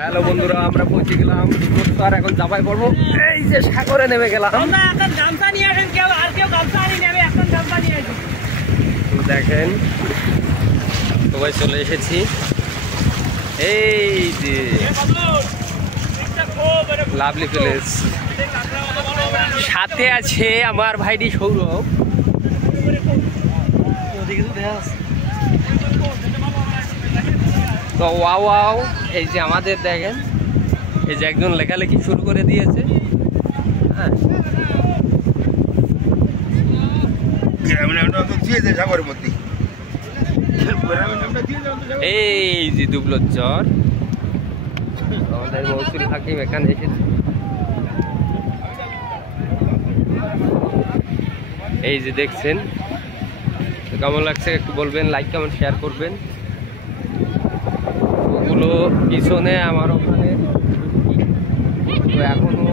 Hello বন্ধুরা, আমরা পৌঁছে গেলাম আর এখন চাপাই পড়বো। এই যে সাগরে নেমে গেলাম। দেখেন সবাই চলে এসেছি। এই যে লাভলি প্লেস, সাথে আছে আমার ভাইটি সৌরভ। তো ওয়াও, এই যে আমাদের দেখেন, এই যে একজন লেখালেখি শুরু করে দিয়েছে। হ্যাঁ, এই যে দুবলোর চর, আমাদের মৌসুল হাকিম এখানে এসেছে। এই যে দেখছেন, কেমন লাগছে একটু বলবেন, লাইক কমেন্ট শেয়ার করবেন। ওগুলো পিছনে আমার ওখানে তো এখনো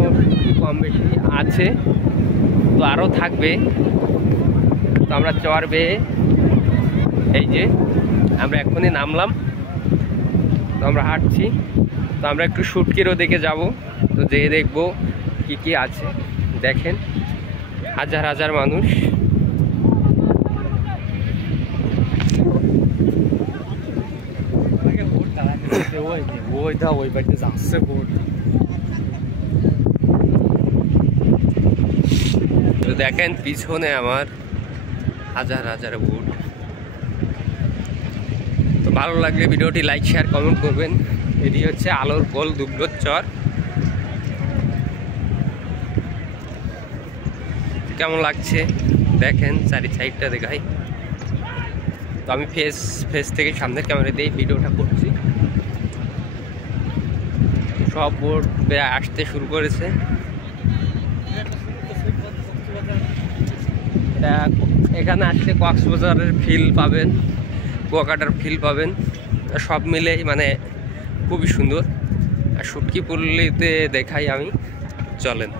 কম বেশি আছে, তো আরও থাকবে। তো আমরা চর বেয়ে এই যে আমরা এখনই নামলাম, তো আমরা হাঁটছি। তো আমরা একটু শুটকিরও দিকে যাব, তো যেয়ে দেখবো কি কি আছে। দেখেন হাজার হাজার মানুষ। তো দেখেন পিছনে আমার হাজার হাজার বুট। তো ভালো লাগলে ভিডিওটি লাইক শেয়ার কমেন্ট করবেন। এটি হচ্ছে আলোর কোল দুবলোর চর। কেমন লাগছে দেখেন, চারি সাইডটা দেখাই। তো আমি ফেস থেকে সামনের ক্যামেরা দিয়ে ভিডিওটা করছি। সব বোট আসতে শুরু করেছে। এখানে আসলে কক্সবাজারের ফিল পাবেন, কুয়াকাটার ফিল পাবেন। সব মিলেই মানে খুবই সুন্দর। আর শুটকি পল্লীতে দেখাই আমি, চলেন।